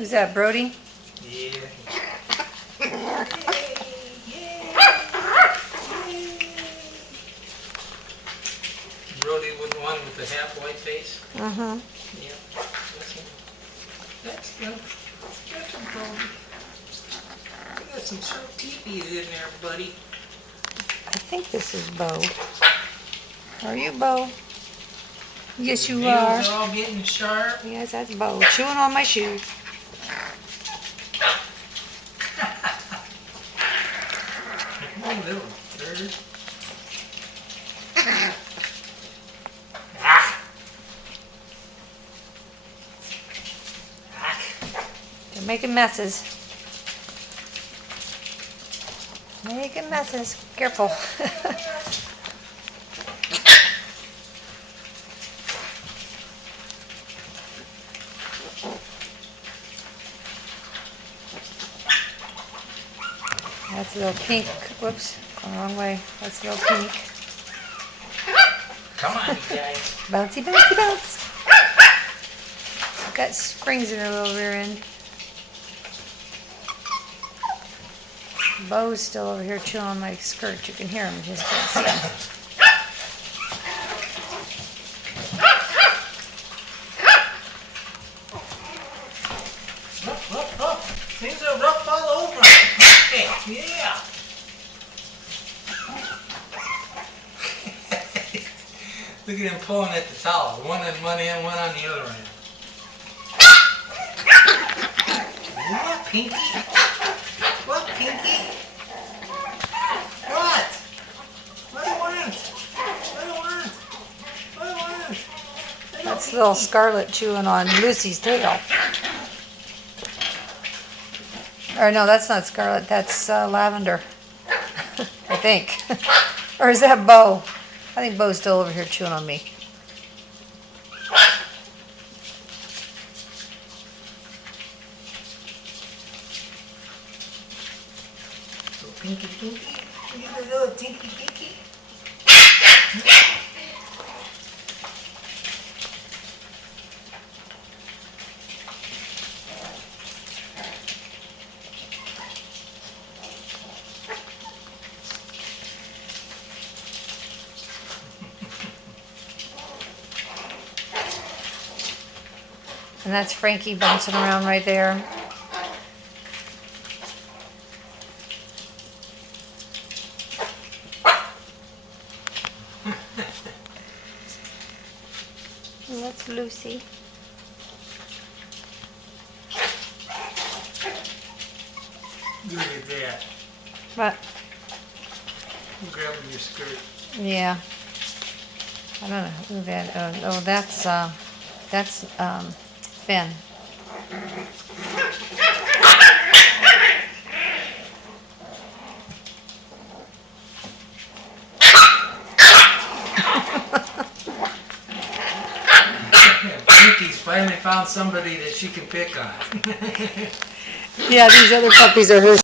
Who's that, Brody? Yeah. Brody was the one with the half white face? Mm-hmm. Yeah. That's him. That's him. That's him, Brody. You got some sharp teepees in there, buddy. I think this is Bo. Are you Bo? Yes, The you nails are. are all getting sharp. Yes, that's Bo. Chewing on my shoe. Oh, little bird. Ah. Ah. They're making messes. Making messes. Careful. That's a little pink. Whoops. Going the wrong way. That's a little pink. Come on, you guys. Bouncy, bouncy, bounce. Got springs in her little rear end. Bo's still over here chewing on my skirt. You can hear him, you just can't see him. Rough, rough, rough. Things are rough all over. Okay, yeah. Look at him pulling at the towel. One on one end, one on the other end. What, Pinky? What, Pinky? What? What do you want? What do you want? What do you want? That's little Scarlet chewing on Lucy's tail. Or no, that's not Scarlet. That's Lavender. I think. Or is that Bo? I think Bo's still over here chewing on me. So Pinky, Pinky, you the little Tinky, Pinky. And that's Frankie bouncing around right there. And that's Lucy. Look at that. What? I'm grabbing your skirt. Yeah. I don't know who that. Oh, that's Finn. Pinky's finally found somebody that she can pick on. Yeah, these other puppies are hers.